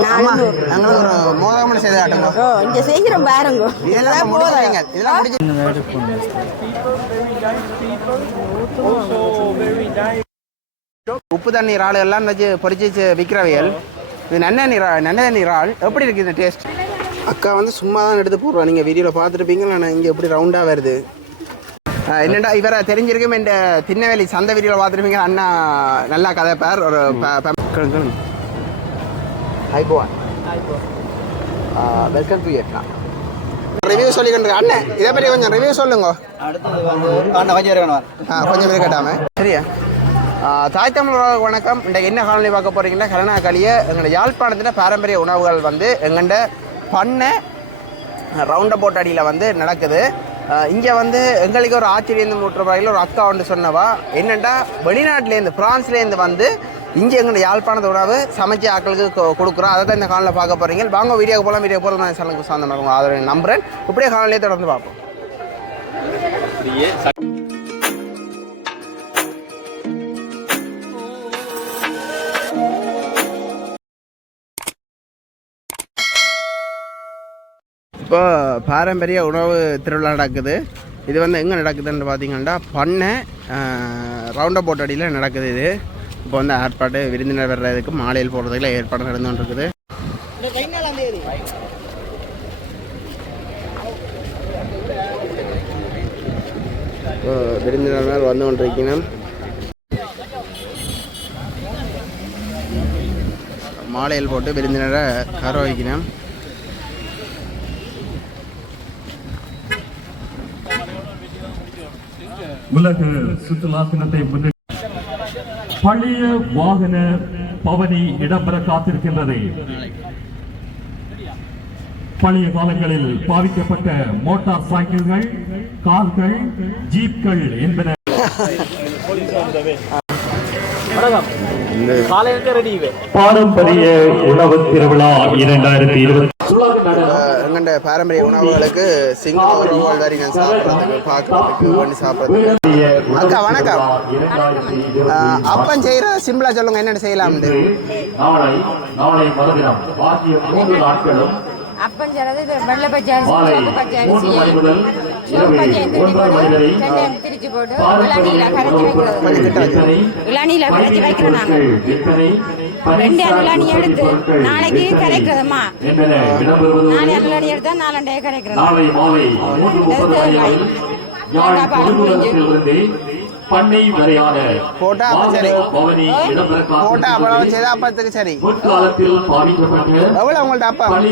நாங்கள் ஒரு மோதகம் செய்து காட்டுங்க. இங்க செய்கிறோம் பாருங்க. இதெல்லாம் முடிஞ்சீங்க. இதெல்லாம் முடிஞ்சு உப்பு தண்ணி இறால் எல்லாம் வச்சு பொரிச்சு விற்கிறவையல். இது நல்ல இறால் எப்படி இருக்குது இந்த டேஸ்ட்? அக்கா வந்து சும்மா தான் எடுத்து போடுறோம். நீங்கள் வீடியோவில் பார்த்துருப்பீங்களா? நான் இங்கே எப்படி ரவுண்டாக வருது என்னடா இவரை தெரிஞ்சிருக்கும். இந்த திண்ணவேலி சந்தை வீடியோவில் பார்த்துருப்பீங்க. அண்ணா நல்லா கதைப்பார். ஒரு வெல்கம் டு ஏட்னா ரிவ்யூ சொல்லிக்கிட்டு அண்ணன் இதை பற்றி கொஞ்சம் ரிவ்யூ சொல்லுங்க. அடுத்தது வந்து கொஞ்சம் பேர் கேட்டாமல் சரியா? தாய் தமிழ் வணக்கம். இன்றைக்கு என்ன காலனி பார்க்க போகிறீங்கன்னா கருணாக்காளியை எங்களோட யாழ்ப்பாணத்தில் பாரம்பரிய உணவுகள் வந்து எங்கள்ட பண்ணை ரவுண்ட போட் அடியில் வந்து நடக்குது. இங்கே வந்து எங்களுக்கு ஒரு ஆச்சரியம் மூட்டுற வகையில் ஒரு அக்கா வந்து சொன்னவா என்னென்னா வெளிநாட்டிலேருந்து பிரான்ஸ்லேருந்து வந்து இங்கே எங்களோட யாழ்ப்பாணத்தை உணவு சமைச்ச ஆக்களுக்கு கொடுக்குறோம். அதை தான் இந்த காலையில் பார்க்க போகிறீங்க. வாங்க வீடியோக்கு போகலாம். வீடியோ போகிற நான் சேனலுக்கு சொந்தமாக அதை நம்புகிறேன். இப்படியே காலையிலே தொடர்ந்து பார்ப்போம். இப்போ பாரம்பரிய உணவு திருவிழா நடக்குது. இது வந்து எங்கே நடக்குதுன்னு பார்த்தீங்கன்னா பண்ணை ரவுண்ட போட் அடியில் நடக்குது. இது இப்போ வந்து ஏற்பாடு விருந்தினர் வர்றதுக்கு மாலையில் போடுறதுக்குள்ள ஏற்பாடு நடந்து இருக்குது. விருந்தினர் வந்து கொண்டிருக்கணும். மாலையில் போட்டு விருந்தினரை கர வைக்கணும். உலக சுற்றுலா தினத்தை முன்னிட்டு பழைய வாகன பவனி இடம்பெற காத்திருக்கின்றது. பழைய காலங்களில் பாவிக்கப்பட்ட மோட்டார் சைக்கிள்கள், கார்கள், ஜீப்கள் என்பன பாரம்பரிய உணவு திருவிழா 2020 எங்கள்ட பாரம்பரிய உணவுகளுக்கு சிங்கள உணவுகள் வரைங்க சாப்பிட்றதுக்கு பார்க்கறதுக்கு பண்ணி சாப்பிட்றதுக்கு. அக்கா வணக்கம். அப்பம் செய்கிற சிம்பிளாக சொல்லுங்க என்னென்ன செய்யலாம்னு. அப்பம் செய்யறது வெள்ளை பச்சை அரிசி, சிவப்பு பச்சை அரிசி, சிவப்பு பச்சை திருச்சி போட்டு வெங்காயம் திரிச்சு போட்டு இளநீல கரைச்சி வைக்கிறது. இளநீல கரைச்சி வைக்கிறோம். நாங்கள் 2 இளநீ எடுத்து நாளைக்கு கரைக்கிறதுமா. 4 இளநீ எடுத்தா 4 கரைக்கிறோம். பண்ணை வரையான போட்டா சரி போட்டா அவ்வளவு செய்தா அப்பத்துக்கு சரி. எவ்வளவு உங்கள்ட்ட அப்பா? 50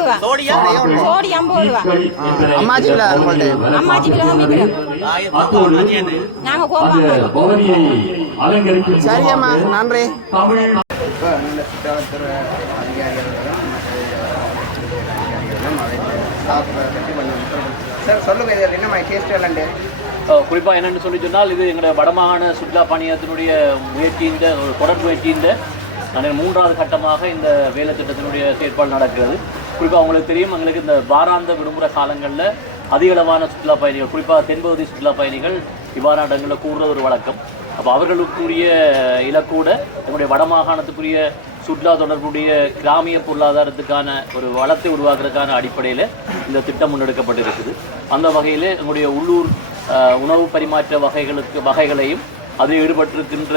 ரூபா. சோடி 50 ரூபா. அம்மாச்சி விழா உங்கள்ட்ட? அம்மாச்சி விழா நாங்க சரியம்மா நன்றி. சார் சொல்லுங்க இது என்ன டேஸ்ட் எல்லாண்டு? குறிப்பாக என்னென்னு சொல்லி சொன்னால் இது எங்களோட வடமாகாண சுற்றுலா பணியத்தினுடைய முயற்சியின் ஒரு தொடர் முயற்சியின் 3வது கட்டமாக இந்த வேலை திட்டத்தினுடைய செயற்பாடு நடக்கிறது. குறிப்பாக உங்களுக்கு தெரியும், எங்களுக்கு இந்த வாராந்த விடுமுறை காலங்களில் அதிகளவான சுற்றுலா பயணிகள், குறிப்பாக தென்பகுதி சுற்றுலா பயணிகள் இவ்வாறான இடங்களில் கூடுறது ஒரு வழக்கம். அப்போ அவர்களுக்குரிய இலக்கூட எங்களுடைய வடமாகாணத்துக்குரிய சுற்றுலா தொடர்புடைய கிராமிய பொருளாதாரத்துக்கான ஒரு வளத்தை உருவாக்குறதுக்கான அடிப்படையில் இந்த திட்டம் முன்னெடுக்கப்பட்டிருக்குது. அந்த வகையில் எங்களுடைய உள்ளூர் உணவு பரிமாற்ற வகைகளையும் அதில் ஈடுபட்டிருக்கின்ற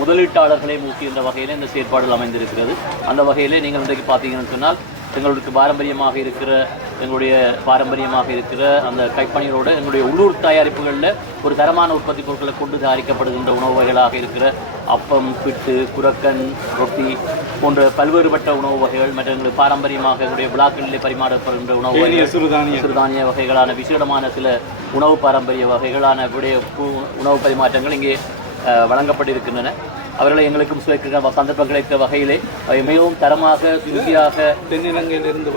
முதலீட்டாளர்களையும் ஊக்குகின்ற வகையில் இந்த செயற்பாடுகள் அமைந்திருக்கிறது. அந்த வகையில் நீங்கள் இன்றைக்கு பார்த்தீங்கன்னு சொன்னால் எங்களுக்கு எங்களுடைய பாரம்பரியமாக இருக்கிற அந்த கைப்பணிகளோடு எங்களுடைய உள்ளூர் தயாரிப்புகளில் ஒரு தரமான உற்பத்தி பொருட்களை கொண்டு தயாரிக்கப்படுகின்ற உணவு வகைகளாக இருக்கிற அப்பம், பிட்டு, குரக்கன், ரொட்டி போன்ற பல்வேறுபட்ட உணவு வகைகள் மற்றும் எங்களுக்கு பாரம்பரியமாக எங்களுடைய விழாக்களிலே பரிமாறப்படுகின்ற உணவு வகைகள், சிறுதானிய வகைகளான விசேடமான சில உணவு பாரம்பரிய வகைகளான உணவு பரிமாற்றங்கள் இங்கே வழங்கப்பட்டிருக்கின்றன. அவர்களை எங்களுக்கும் சுவைக்கிற சந்தர்ப்பம் கிடைத்த வகையிலே அவை மிகவும் தரமாக ருசியாக தென்னிலங்கையிலிருந்து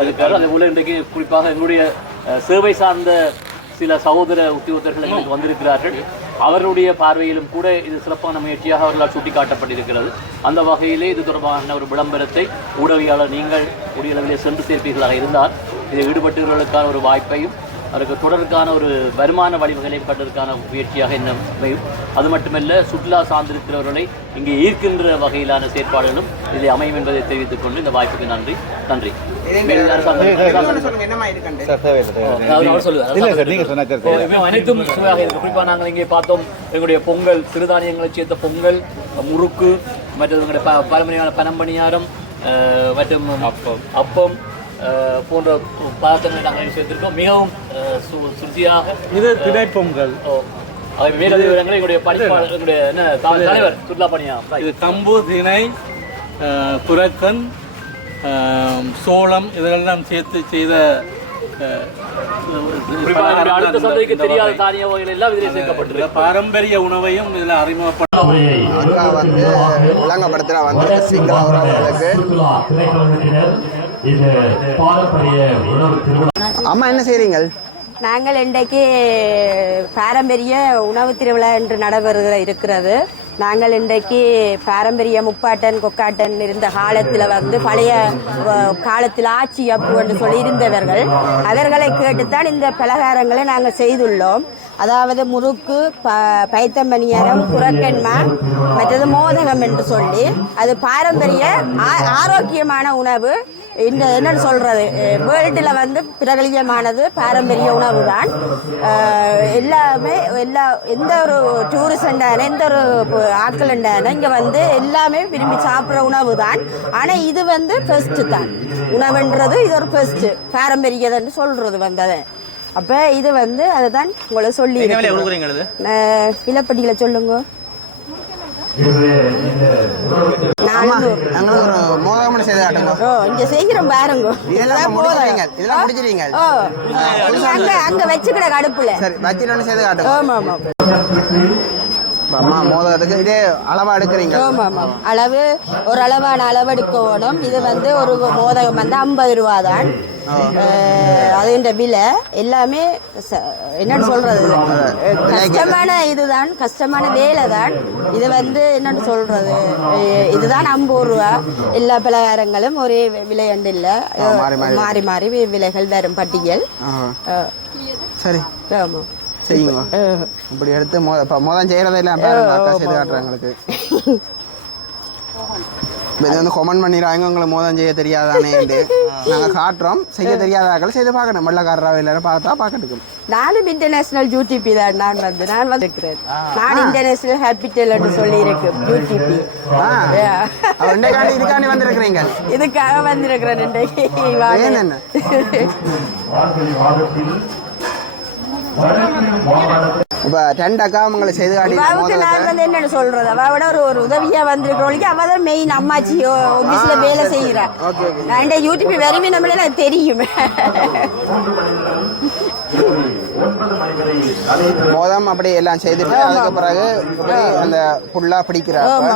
அதுக்காக அதே போல இன்றைக்கு குறிப்பாக எங்களுடைய சேவை சார்ந்த சில சகோதர உத்தியோகத்தர்கள் எங்களுக்கு வந்திருக்கிறார்கள். அவர்களுடைய பார்வையிலும் கூட இது சிறப்பான முயற்சியாக அவர்களால் சுட்டிக்காட்டப்பட்டிருக்கிறது. அந்த வகையிலே இது தொடர்பான ஒரு விளம்பரத்தை ஊடகவியாளர் நீங்கள் உடைய அளவிலே சென்று சேர்ப்பீர்களாக இருந்தால் இதில் ஈடுபட்டவர்களுக்கான ஒரு வாய்ப்பையும் அதுக்கு தொடர்கான ஒரு வருமான வழிவகைகளை கட்டுவதற்கான முயற்சியாக என்ன அமையும். அது மட்டுமல்ல, சுற்றுலா சார்ந்திருக்கிறவர்களை இங்கே ஈர்க்கின்ற வகையிலான செயற்பாடுகளும் இதில் அமையும் என்பதை தெரிவித்துக் கொண்டு இந்த வாய்ப்புக்கு நன்றி. அனைத்தும் சுவையாக இருக்கு. குறிப்பாக நாங்கள் இங்கே பார்த்தோம், எங்களுடைய பொங்கல், சிறுதானியங்களை சேர்த்த பொங்கல், முறுக்கு, மற்றது எங்களுடைய பாரம்பரியமான பனம்பணியாரம் மற்றும் அப்பம் போன்ற பதார்த்தங்களை நாங்கள் சேர்த்திருக்கோம். மிகவும் சுருதியாக இது திணைப்பொங்கல். மேலதிகாரங்களை எங்களுடைய படிப்பாளர்களுடைய தலைவர் சுற்றுலா பணியா இது கம்பு, திணை, புரக்கன், சோளம் இதெல்லாம் சேர்த்து செய்த அடுத்த சந்தைக்கு தெரியாத தானிய வகைகள் எல்லாம் இதில் சேர்க்கப்பட்டிருக்கு. பாரம்பரிய உணவையும் இதில் அறிமுகப்பட்ட அக்கா வந்து விளங்கப்படுத்துகிறா வந்து சிங்கள உறவுகளுக்கு. அம்மா என்ன செய்றீங்க? நாங்கள் இன்றைக்கு பாரம்பரிய உணவு திருவிழா என்று நடைபெறுகிற இருக்கிறது. நாங்கள் இன்றைக்கு பாரம்பரிய முப்பாட்டன் கொக்காட்டன் இருந்த காலத்தில் வந்து பழைய காலத்தில் ஆட்சி அப்பு என்று சொல்லி இருந்தவர்கள் அவர்களை கேட்டுத்தான் இந்த பலகாரங்களை நாங்கள் செய்துள்ளோம். அதாவது முறுக்கு, பைத்தம்பனியாரம், புறக்கன்மா, மற்றது மோதகம் என்று சொல்லி அது பாரம்பரிய ஆரோக்கியமான உணவு. இந்த என்னன்னு சொல்கிறது, வேர்ல்டில் வந்து பிரபலியமானது பாரம்பரிய உணவு தான். எல்லாமே எந்த ஒரு டூரிஸ்டான எந்த ஒரு ஆட்களுண்டான இங்கே வந்து எல்லாமே விரும்பி சாப்பிட்ற உணவு தான். ஆனால் இது வந்து பெஸ்ட்டு தான். உணவுன்றது இது ஒரு பெஸ்ட்டு பாரம்பரியதுன்னு சொல்கிறது வந்தது. அப்போ இது வந்து அதை தான் உங்களை சொல்லி விலப்பட்டியில் சொல்லுங்க. இங்க செய்கிறோம் பாருங்க. அங்க வச்சுக்கிற கடுப்புல. ஆமா ஆமா. மோதகத்துக்கு இதே அளவா எடுக்கிறீங்க? அளவு ஒரு அளவான அளவு எடுக்கணும். இது வந்து ஒரு மோதகம் வந்து 50 ரூபா தான். அதுன்ற விலை எல்லாமே என்னன்னு சொல்றது, கஷ்டமான இதுதான், கஷ்டமான வேலை தான். இது வந்து என்னன்னு சொல்றது, இதுதான் 50 ரூபா. எல்லா பலகாரங்களும் ஒரே விலை அண்டு இல்லை, மாறி மாறி விலைகள் வரும் பட்டியல். சரி ஆமா செய்யுங்க. இப்படி எடுத்து மோதம் செய்யறதெல்லாம் அக்கா செய்து காட்டுறாங்களுக்கு. இது வந்து கொமெண்ட் பண்ணிடுறாங்க, உங்களை மோதம் செய்ய தெரியாதானே. நாங்கள் காட்டுறோம், செய்ய தெரியாதாக்கள் செய்து பார்க்கணும். வெள்ளக்காரராக எல்லாரும் பார்த்தா பார்க்கட்டுக்கும். நானும் இன்டர்நேஷனல் யூடிபி தான். நான் வந்திருக்கிறேன். நான் இன்டர்நேஷனல் ஹாப்பிட்டல் என்று சொல்லி இருக்கு யூடிபி. இதுக்காண்டி வந்திருக்கிறீங்க? இதுக்காக வந்திருக்கிறேன் இன்றைக்கு. என்ன இப்போ 2 அக்கா அவங்களை செய்து காட்டி என்னன்னு சொல்றது, அவட ஒரு உதவியா வந்திருக்கிறவங்களுக்கு அவதான் மெயின். அம்மாச்சி ஆபீஸ்ல வேலை செய்யறா. நான் யூடியூப் வெறுமே நம்மளே எனக்கு தெரியும். மோதம் அப்படி எல்லாம் செய்துட்டு அதுக்கு பிறகு அந்த புல்லா பிடிக்கிறாங்க.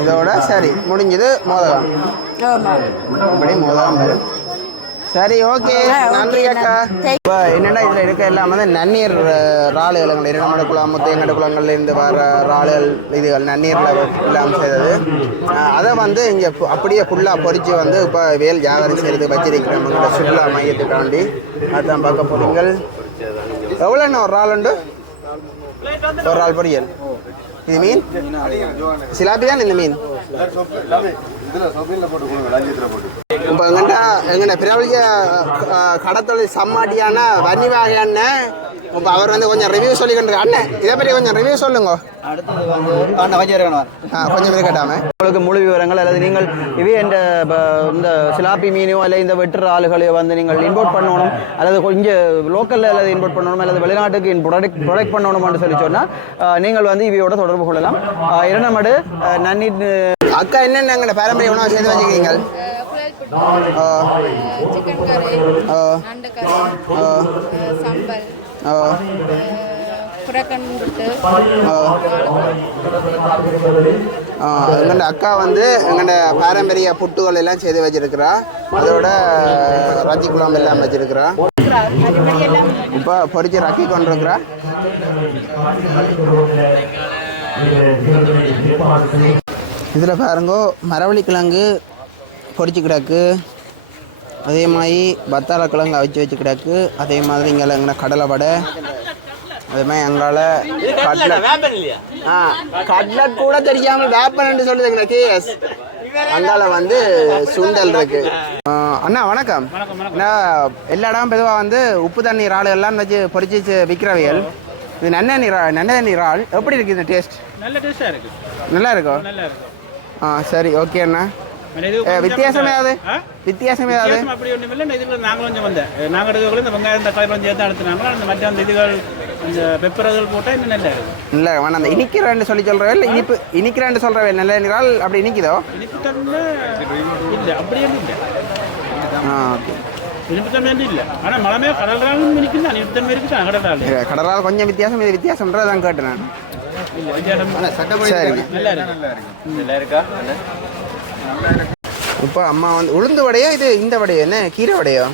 இதோட சரி முடிஞ்சது மோதகம். அப்படி மோதகம் வரும். சரி, ஓகே, நன்றி அக்கா. இப்போ என்னென்னா இதில் இருக்க எல்லாம் வந்து நன்னீர் இறாலுகள், எங்கள் இரண்டமட குளம், முத்தையங்கட குளங்கள்ல இருந்து வர இறாலுகள், இதுகள் நன்னீரில் இல்லாமல் செய்தது. அதை வந்து இங்கே அப்படியே ஃபுல்லாக பொறிச்சு வந்து இப்போ வேல் வியாபாரம் செய்கிறது வச்சிருக்கிறோம் எங்களோட சுற்றுலா மையத்துக்காண்டி. அதுதான் பார்க்க போறீங்கள். எவ்வளோண்ணா ஒரு இறால் உண்டு? ஒரு இறால் பொரியல். இது மீன் சிலாப்பி தான். இந்த மீன் இப்போ எங்கள்கிட்ட பிரபலிய கடத்தொழில் சம்மாட்டியான வன்னி வகையான இப்போ அவர் வந்து கொஞ்சம் ரிவ்யூ சொல்லிக்கிட்டு அண்ணன், இதை பற்றி கொஞ்சம் ரிவ்யூ சொல்லுங்க. கொஞ்சம் பேர் கேட்டாமல் உங்களுக்கு முழு விவரங்கள் அல்லது நீங்கள் இவே இந்த சிலாப்பி மீனோ அல்லது இந்த வெட்டுற ஆளுகளையோ வந்து நீங்கள் இம்போர்ட் பண்ணணும் அல்லது கொஞ்சம் லோக்கலில் அல்லது இம்போர்ட் பண்ணணும் அல்லது வெளிநாட்டுக்கு ப்ரொடக்ட் பண்ணணும்னு சொல்லி சொன்னால் நீங்கள் வந்து இவையோட தொடர்பு கொள்ளலாம். இரண்டாமடு நன்னி அக்கா என்னென்ன எங்களை பாரம்பரிய உணவு செய்து வச்சுக்கிறீங்க? எங்கள்ட அக்கா வந்து எங்கள்ட பாரம்பரிய புட்டுகள் எல்லாம் செய்து வச்சிருக்கிறா. அதோட ராஜி குழம்பு எல்லாம் வச்சிருக்கிறா. இப்போ பொறிச்சு ரக்கி கொண்டிருக்கிறா. இதில் பாருங்கோ மரவள்ளி கிழங்கு பொரிச்சு கிடக்கு, அதே மாதிரி பத்தாள கிழங்கு அவிச்சு வச்சு கிடக்கு, அதே மாதிரி இங்கே எங்கே கடலை வடை, அதே மாதிரி எங்கால கட்லட் கூட தெரியாமல் வேப்பன் சொல்லுதுங்க கேஎஸ். அங்கால வந்து சுண்டல் இருக்கு. அண்ணா வணக்கம். எல்லா இடமும் பொதுவாக வந்து உப்பு தண்ணீர் ஆள் எல்லாம் வச்சு பொரிச்சு விற்கிறவையல். இது நல்ல நீர் ஆள் எப்படி இருக்கு இந்த டேஸ்ட்? நல்ல டேஸ்டா இருக்கு. நல்லா இருக்கும். நல்லா இருக்கு. சரி ஓகே அண்ணா. வித்தியாசம் ஏதாவது அப்படி ஒன்றும் இல்லை. இதுக்குள்ள நாங்களும் கொஞ்சம் வந்தேன். நாங்கள் எடுக்கக்குள்ள இந்த வெங்காயம் தக்காளி கொஞ்சம் சேர்த்து எடுத்துனாங்களா அந்த மற்ற அந்த இதுகள் இந்த பெப்பர்கள் போட்டால் இன்னும் நல்லா இருக்கும். இல்லை வேணா அந்த இனிக்கிறான்னு சொல்கிறவே இல்லை, இனிக்கிறான்னு சொல்கிறவே நல்ல நீரால் அப்படி இனிக்குதோ? இனிப்பு தன்மை இல்லை, அப்படியே இல்லை. ஓகே, இனிப்பு தன்மை இல்லை. ஆனால் மழமே கடலாலும் இனிக்குது, இனிப்பு தன்மை இருக்குது. கடலால் கொஞ்சம் வித்தியாசம், இது வித்தியாசம்ன்றதான் கேட்டேன் நான். சரி நல்லா இருக்கா? இப்போ அம்மா வந்து உளுந்து வடையா இது இந்த வடையா என்ன கீரை வடையா?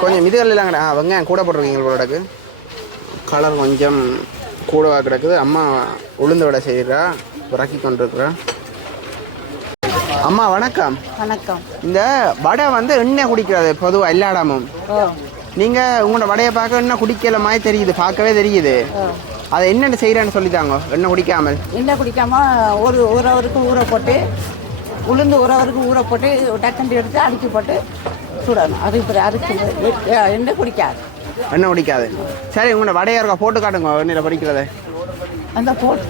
கொஞ்சம் இதுகள் எல்லாம் கிடா வெங்காயம் கூட போட்டிருக்கீங்க உங்களோடக்கு, கலர் கொஞ்சம் கூடவா கிடக்குது. அம்மா உளுந்து வடை செய்கிறா, இறக்கி கொண்டிருக்கிறா. அம்மா வணக்கம். வணக்கம். இந்த வடை வந்து எண்ணெய் குடிக்கிறது பொதுவாக எல்லா இடமும். நீங்கள் உங்களோட வடையை பார்க்க எண்ணெய் குடிக்கல மாதிரி தெரியுது, பார்க்கவே தெரியுது. அதை என்னென்ன செய்கிறேன்னு சொல்லித்தாங்க. எண்ணெய் குடிக்காமல் ஒரு ஹவருக்கு ஊற போட்டு, உளுந்து ஒரு ஹவருக்கு ஊற போட்டு டக்கண்டி எடுத்து அடுக்கி போட்டு சுடணும். அது இப்போ அரைச்சி எண்ணெய் குடிக்காது. எண்ணெய் குடிக்காது. சரி உங்களோட வடையா இருக்கா போட்டு காட்டுங்க எண்ணெயில் பொரிக்கிறத. அந்த போட்டு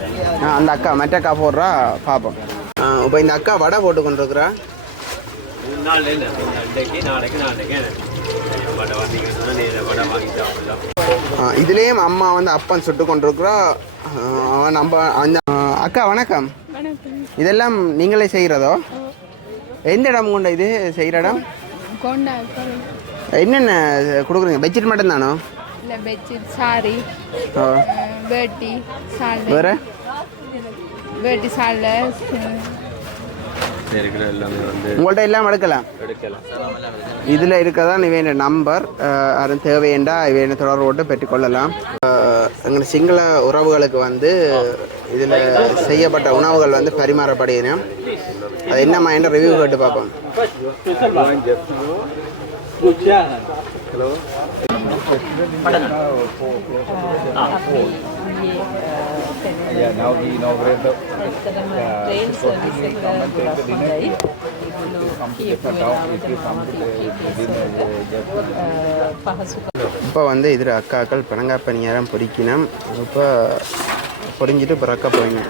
அந்த அக்கா மற்ற அக்கா போடுறா பார்ப்போம். இப்போ இந்த அக்கா வடை போட்டு கொண்டு இருக்கிறா. இதுலேயும் அம்மா வந்து அப்பன் சுட்டு கொண்டிருக்கிறா. அவன் நம்ம அந்த அக்கா வணக்கம். இதெல்லாம் நீங்களே செய்கிறதோ? எந்த இடம் கொண்ட இது செய்கிற இடம்? என்னென்ன கொடுக்குறீங்க? பெட்ஷீட் மட்டும் தானோ? இல்லை, பெட்ஷீட், சாரி, வேட்டி, சால், வேறு வேட்டி, சால் உங்கள்கிட்ட எல்லாம் எடுக்கலாம். இதில் இருக்கதான் இவைய நம்பர், யாரும் தேவையண்டா இவைய தொடர்பு போட்டு பெற்றுக்கொள்ளலாம். எங்கள் சிங்கள உறவுகளுக்கு வந்து இதில் செய்யப்பட்ட உணவுகள் வந்து பரிமாறப்படுகிறேன். அது என்னம்மா என்ற ரிவ்யூ கேட்டு பார்ப்போம். இப்போ வந்து இதில் அக்காக்கள் பனங்காய் பணியாரம் பொரிக்கணும். இப்போ பொரிஞ்சிட்டு இப்போ ரக்க போயிடணும்.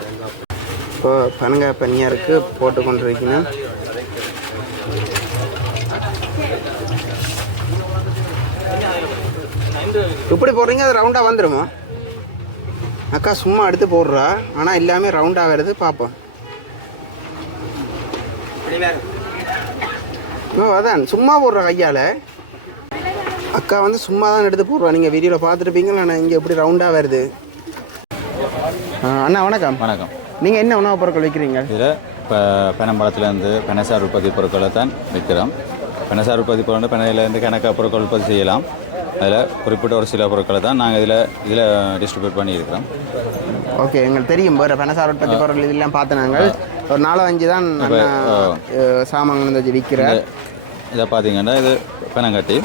இப்போ பனங்காய் பணியாருக்கு போட்டு கொண்டு வைக்கணும். இப்படி போடுறீங்க அது ரவுண்டாக வந்துடுமா? அக்கா சும்மா எடுத்து போடுறா, ஆனால் எல்லாமே ரவுண்டாக வருது. பார்ப்போம். அதான் சும்மா போடுற கையால். அக்கா வந்து சும்மா தான் எடுத்து போடுறா. நீங்கள் வீடியோவில் பார்த்துருப்பீங்களா? நான் இங்கே எப்படி ரவுண்டாக வருது. அண்ணா வணக்கம். வணக்கம். நீங்கள் என்ன உணவுப் பொருட்கள் விற்கிறீங்க? இதில் இப்போ பனம்பழத்துலேருந்து பனசார் உற்பத்தி பொருட்களை தான் விற்கிறோம். பனசார் உற்பத்தி பொருள் பனையிலேருந்து கணக்காக பொருட்கள் உற்பத்தி செய்யலாம். அதில் குறிப்பிட்ட ஒரு சில பொருட்களை தான் நாங்கள் இதில் டிஸ்ட்ரிபியூட் பண்ணியிருக்கிறோம். ஓகே, எங்களுக்கு தெரியும். வேறு பனசார் உற்பத்தி பொருட்கள் இதெல்லாம் பார்த்து நாங்கள் ஒரு 4-5 தான் சாமான் வச்சு விற்கிறேன். இதை பார்த்தீங்கன்னா இது பெனங்கட்டி,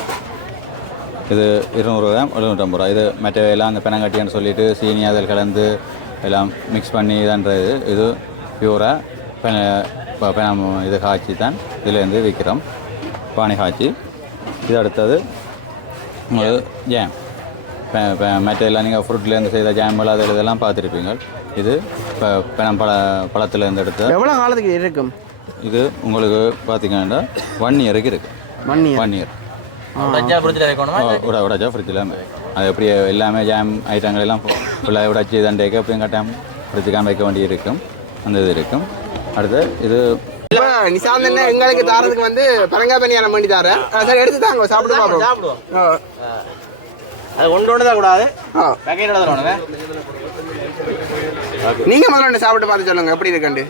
இது 200 கிராம் 750 ரூபா. இது மற்ற எல்லாம் அந்த பெனங்கட்டின்னு சொல்லிட்டு சீனி அதில் கலந்து எல்லாம் மிக்ஸ் பண்ணி தான்றது. இது பியூராக பெனம் இது காய்ச்சி தான் இதிலேருந்து விற்கிறோம். பானை காய்ச்சி. இது அடுத்தது ஜாம். மற்ற எல்லாம் நீங்கள் ஃப்ரூட்லேருந்து செய்த ஜாம்கள் அதில் இதெல்லாம் பார்த்துருப்பீங்க. இது இப்போ பழத்துலேருந்து எடுத்து எவ்வளோ காலத்துக்கு இருக்கும்? இது உங்களுக்கு பார்த்தீங்கன்னா 1 இயருக்கு இருக்குது. 1 இயர் உடைச்சா ஃப்ரிட்ஜில் அது எப்படி எல்லாமே ஜாம் ஐட்டங்கள் எல்லாம் ஃபுல்லாக உடைச்சி தண்டேக்கு எப்படியும் கட்டாமல் ஃப்ரிட்ஜுக்காக வைக்க வேண்டி இருக்கும். அந்த இது இருக்கும். அடுத்து இது நிசாந்த் என்ன எங்களுக்கு தாரதுக்கு வந்து பனங்காய் பணியாரம் பண்ணி தாரேன். சரி எடுத்து தாங்க, சாப்பிட்டு பார்ப்போம். அது ஒன்று தான் கூடாது. நீங்க முதல்ல சாப்பிட்டு பார்த்து சொல்லுங்க எப்படி இருக்குண்டு.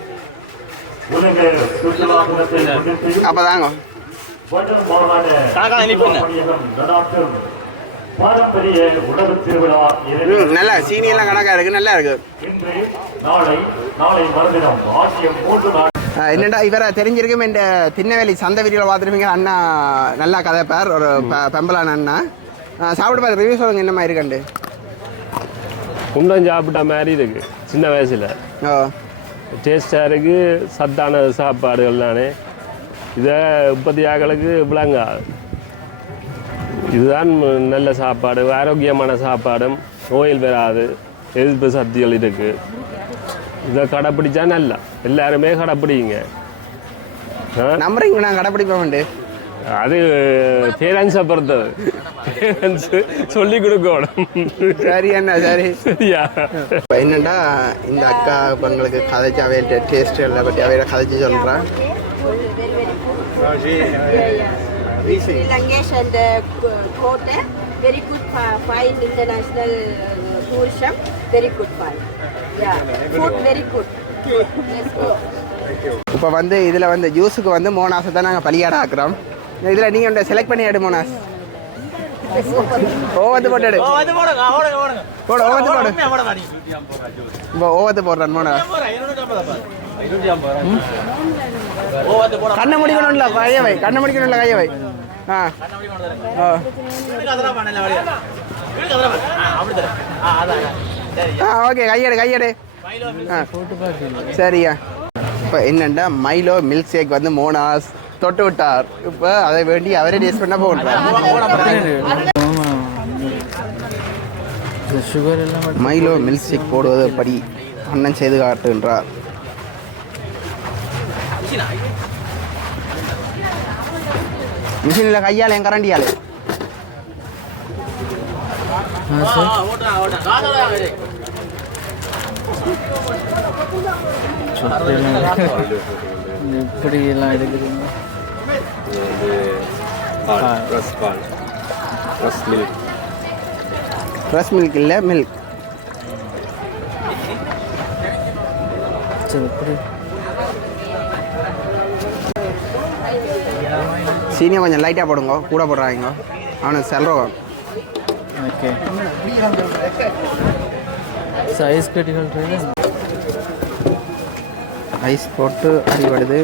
அப்பதாங்க பாரம்பரிய உணவு திருவிழா நல்லா சீனியெல்லாம் கணக்காக இருக்குது, நல்லா இருக்குது. இன்று நாளை மறுதினம் ஆசியம் 3 நாள். என்னடா இவரை தெரிஞ்சிருக்கும் இந்த திண்ணவேலி சந்தை வீடியோவில் பார்த்துருப்பீங்க. அண்ணா நல்லா கதைப்பார், ஒரு பெம்பலான அண்ணா. சாப்பிட்டு பார்த்து ரிவ்யூ சொல்லுங்க என்ன மாதிரி இருக்கண்டு. குண்டம் சாப்பிட்ட மாதிரி இருக்கு சின்ன வயசில். டேஸ்டாக இருக்குது, சத்தான சாப்பாடுகள் தானே. இதை 30 ஆக்களுக்கு விளங்காது. இதுதான் நல்ல சாப்பாடு, ஆரோக்கியமான சாப்பாடும், நோயில் பெறாது, எதிர்ப்பு சக்திகள் இருக்குது. இதை கடைப்பிடிச்சா நல்லா, எல்லாருமே கடைப்பிடிங்க. நம்புறீங்க நான் கடைப்பிடிப்பேன். அது பேரண்ட்ஸை பொறுத்தது, பேரண்ட்ஸ் சொல்லி கொடுக்கணும். சரி அண்ணா, சரி சரியா. இப்போ என்னென்னா இந்த அக்கா இப்போ எங்களுக்கு கதைச்சி அவையிட்ட டேஸ்ட் எல்லாம் பற்றி அவையில கதைச்சி சொல்கிறேன். Sri Lankesh and Kote, very good fine international tourism, very good fine. Yeah, food very good. Let's go. இப்போ வந்து இதில் வந்து ஜூஸுக்கு வந்து மோனாஸை தான் நாங்கள் பலியாட ஆக்குறோம். இதில் நீங்கள் வந்து செலக்ட் பண்ணி எடு மோனாஸ். ஓவத்து போட்டு எடு. போடு ஓவத்து போடு. இப்போ ஓவத்து போடுறான் மோனாஸ். கண்ணை முடிக்கணும்ல கையை வை, கண்ணை முடிக்கணும்ல கையை வை. ஓகே கையெடு கையெடு. சரியா. இப்போ என்னென்னா மைலோ மில்க் ஷேக் வந்து மோனாஸ் தொட்டு விட்டார். இப்போ அதை வேண்டி அவரே டேஸ்ட் பண்ண போகிறார். மைலோ மில்க் ஷேக் போடுவது படி அண்ணன் செய்து காட்டுகின்றார். மிஷினில் கையால் என் கரண்டியால் எப்படி எல்லாம் எடுக்கிறீங்க? ஃப்ரெஷ் மில்க் இல்லை, மில்க். சரி, எப்படி சீனியை கொஞ்சம் லைட்டாக போடுங்க, கூட போடுறாங்க. அவனுக்கு செல்றோம். ஓகே, சைஸ் கட்டிகள் ஐஸ் போட்டு அடிபடுது.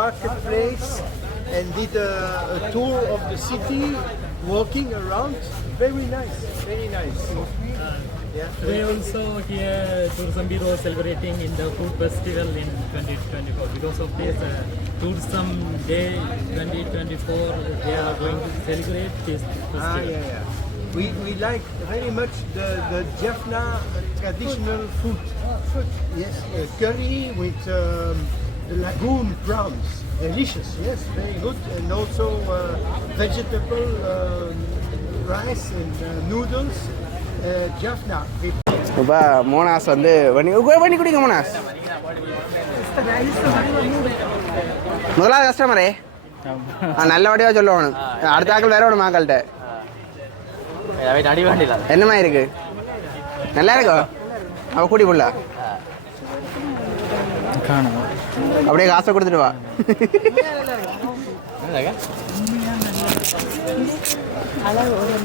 Marketplace and did a tour of the city, walking around. Very nice, very nice. Yeah. Today also here Tourism Bureau is celebrating in the food festival in 2024. Because of this Tourism Day 2024, they are going to celebrate this festival. Yeah. We like very much the Jaffna traditional food. Yes, curry with the lagoon prawns. Delicious, yes, very good. And also vegetable rice and noodles. Jaffna. இப்போ மோனாஸ் வந்து பண்ணி குடிங்க மோனாஸ். முதலாவது கஸ்டமரே நல்லபடியாக சொல்லுவானு. அடுத்த ஆக்கள் வேற ஒன்று மாக்கள்கிட்ட என்னமா இருக்கு? நல்லா இருக்கோ? அவ கூடி புள்ள அப்படியே காசை கொடுத்துட்டு வா.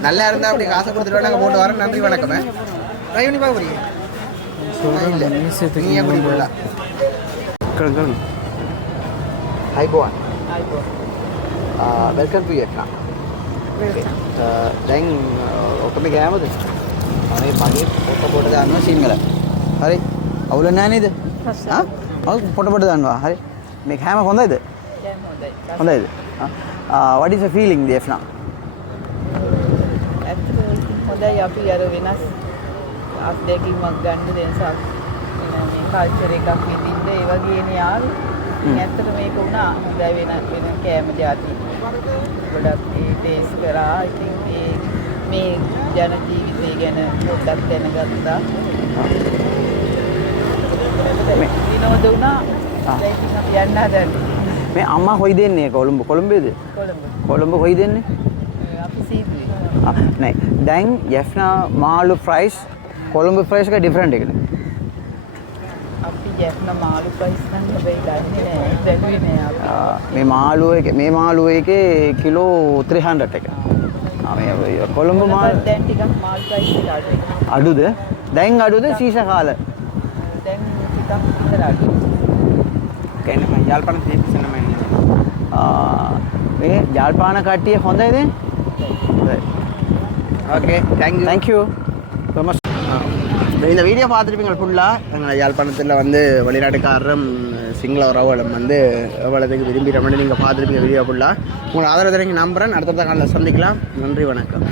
நல்லா இருந்தா அப்படி காசை கொடுத்துட்டு நாங்கள் போட்டு வரோம். நன்றி வணக்கம். ட்ரை பண்ணி பார்க்க போறீங்க? நீ எப்படி போடல கேளுங்க. Hi Boan. Welcome to Vietnam. දැන් ඔක්කොම ගෑමද? අනේ මගේ පොට දානවා සිංහල. හරි. අවුල නැහැ නේද? හා? ඔව් පොට දානවා. හරි. මේ කෑම හොඳයිද? හොඳයිද? what is the feeling there now? හොඳයි. අපි අර වෙනස් අත්දැකීමක් ගන්න දෙනසක් මේ කල්චර් එකක් විඳින්න ඒ වගේනේ ආවේ. ඇත්තට මේක වුණා හොඳයි වෙන කෑම જાති. ගොඩක් ඒ ටේස්ට් කරා. ඉතින් මේ ජන ජීවිතය ගැන පොඩ්ඩක් දැනගත්තා. විනෝද වුණා. ඒකින් අපි යන්න හදන්නේ. මේ අම්මා කොයි දෙන්නේ? කොළඹේද? කොළඹ කොයි දෙන්නේ? අපි සීදුවේ. නෑ. දැන් යෆ්නා මාළු ෆ්‍රයිස් කොළඹ ෆ්‍රයිස් එක ඩිෆරන්ට් එකද? අපි ජැප්න මාළු ප්‍රයිස් නම් හැබැයි දන්නේ නෑ දැනුවේ නෑ අපි. මේ මාළුව එකේ කිලෝ 300 එක. මේ කොළඹ මාළු දැන් ටිකක් මාළු ප්‍රයිස් එක අඩුයි. අඩුද? දැන් අඩුද සීස කාල? දැන් ටිකක් විතර අඩුයි. කියන්නේ මම යාල්පන තේපිසන මම මේ යාල්පාන කට්ටිය හොඳයිද? හොඳයි. Okay thank you so much. இந்த வீடியோ பார்த்துருப்பீங்க ஃபுல்லாக எங்கள் யாழ்ப்பாணத்தில் வந்து வெளிநாட்டுக்காரரும் சிங்கள உறவுகளும் வந்து எவ்வளோதுக்கு விரும்பி ரொம்ப நீங்கள் பார்த்துருப்பீங்க வீடியோ ஃபுல்லாக உங்களை ஆதரவு தரீங்க நம்புகிறேன். அடுத்த காலையில் சந்திக்கலாம். நன்றி, வணக்கம்.